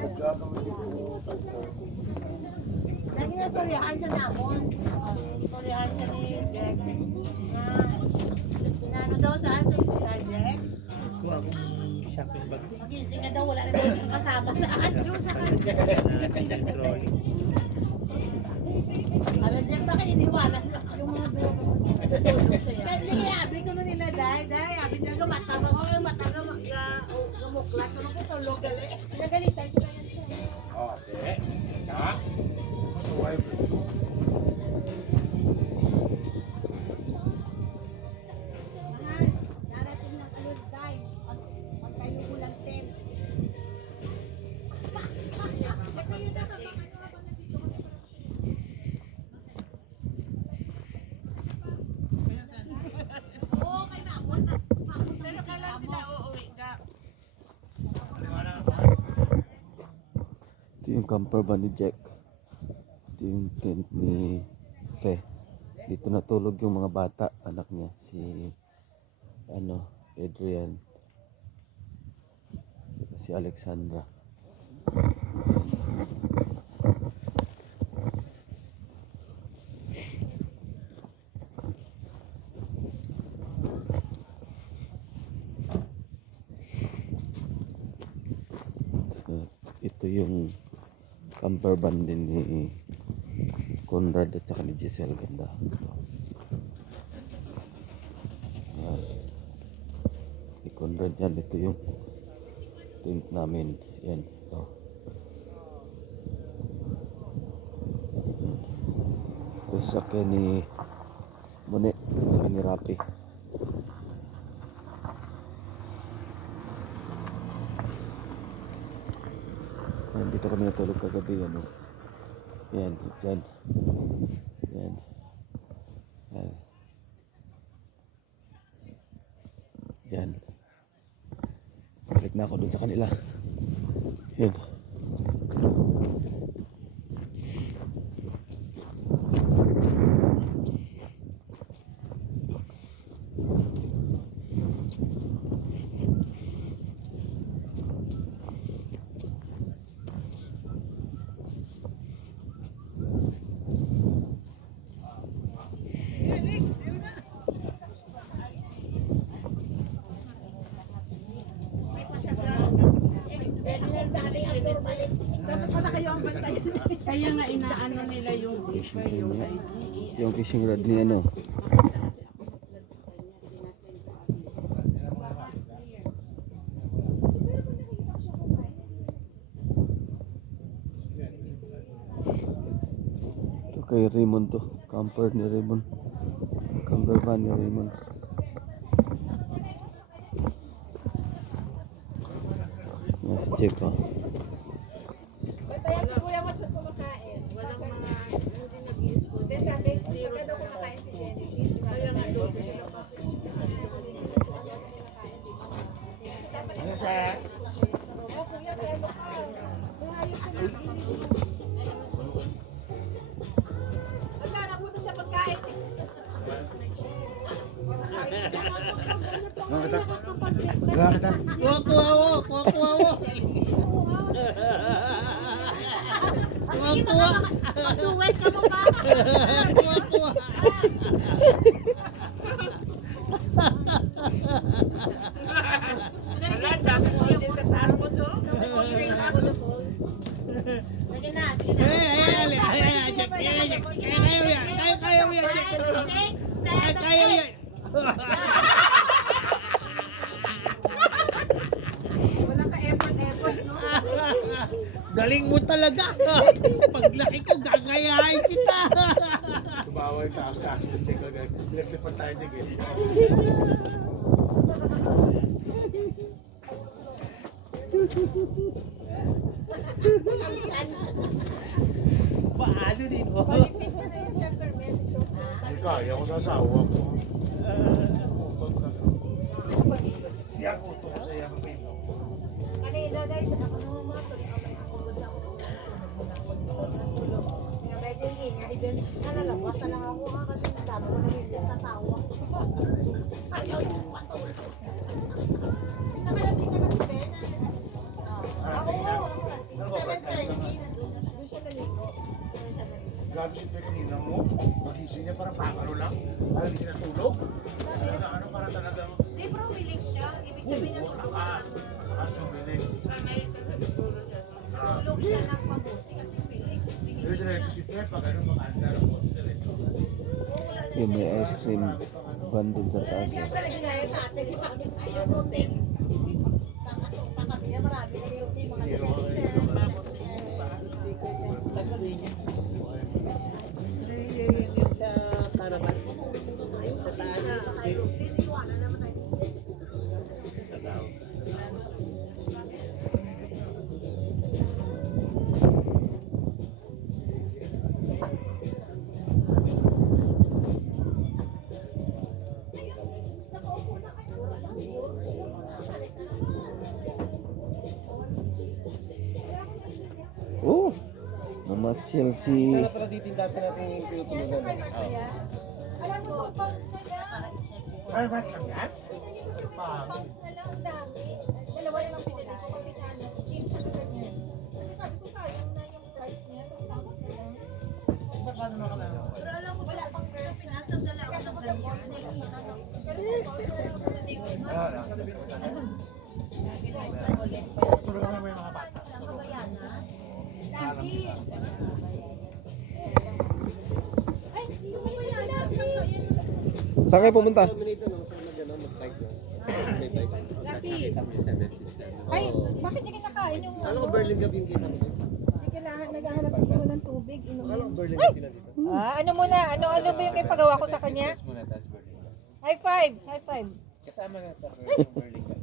Lagi na surihan siya na ako. Surihan siya ni Jack. Ano daw saan sa hospital, Jack? Kuha akong shopping bag. Magising na daw, wala na daw siyang kasama lahat doon sa kanya. Ano, Jack, bakit iniwanan mo? Yung mga tulog siya. Pero hindi kaya, abri ko nun nila, Day, abri niya ka, matabang ko kayo, matabang gamuklat. Ano ko tulog gali? Nagali, search na yan siya. Oh, de. Ha? Darating ng alod, Day. Pag kayo mo lang 10. Ito yung camper van ni Jack. Ito yung tent ni Fe. Dito natulog yung mga bata, anak niya, si Adrian, si Alexandra. Ito yung camper van din ni Conrad at saka ni Giselle. Ganda. Ayan. Ni Conrad yan. Ito yung tent namin. Yan. Ito. Ito sa akin ni Mone. Sa akin ni Rapi. Dito kami natulog kagabi, ano. Yan, dyan. Yan. Yan. Dyan. Balik na ako dun sa kanila. Yan. Kaya nga inaano nila yung beeper, Yung fishing rod ni ano. Ito kay Raymond to. Camper ni Raymond. Camper van ni Raymond. Yan si Jack, oh. Kaya si Kuya Mats kumakain. Walang mga hindi nag-i-school. Sabi, zero daw kumakain si Genesis. Kaya nga doon sila pa. Ano sa? Kuya, kaya mo ka. Buhayin siya ng inis. Wala, napunta sa pagkain. Magduwet ka mo pa. Sige na, sige na. Walang ka-effort, no? Galing mo talaga. Paglaki ko, gagayahin kita. Tumawa yung taas-taas. Left-left tayo din. Paano din, oh? Hindi kaya ko sa asawa ko. Hindi ako ito ko sa iyang pino. Kanina dahil ako naman mga tuloy ako nakakulod ako. Medyo ingay din. Nalalabas na lang ako kasi nadama na hindi sa tawa. Ayaw yung patulog. Nakalabing ka na si Ben. Ako, Sabi si Fe kanina mo, magising niya parang pakalo lang. Parang hindi siya natulog. Ano, para talagang, Di bro, willing siya. Ibig sabihin niya tulog siya. lakas yung bilig. Tulog siya ng mabuti kasi willing. Pero diretso si Fe, pag ano, mag-andar ako, diretso. Yung may ice cream van dun sa taas. Kaya talaga gaya sa atin. Ayun, routine. Sa kami, marami na yung routine. Mga Yung sa Caravan. Sa taas. routine, iwanan naman tayo. Oh! Namasyal si... Para dito dati natin yung pinutulugan. Alam mo, two pounds na lang. Ay, ba't lang yan? Two pounds na lang, ang dami. Dalawa lang ang pinili ko kasi nga, team sa kanya. Kasi sabi ko sayang na yung price niya, 2 pounds na lang. Pero alam mo, wala pang sa Pinas, nagdala ako Kaya ng ako sa boards na lang. Pero 2 pounds na lang ang pinili ko. Puro ka naman yung mga bata. kabayanan. Lagi. Ay, yung kabayanan. Saan kayo pumunta? Dito no, sa mag-ano, mag-bike no. May bike. Lagi. Nakita mo yung 7 sisters. Ay, bakit niya kinakain yung Alam ko Berlin Gap yung kita mo. Naghahanap ako ng tubig. Alam ko Berlin Gap yung dito. ano muna? Ano ba yung ipagawa ko sa kanya? Muna taas Berlin Gap. High five! High five! Kasama nga sa Berlin Gap.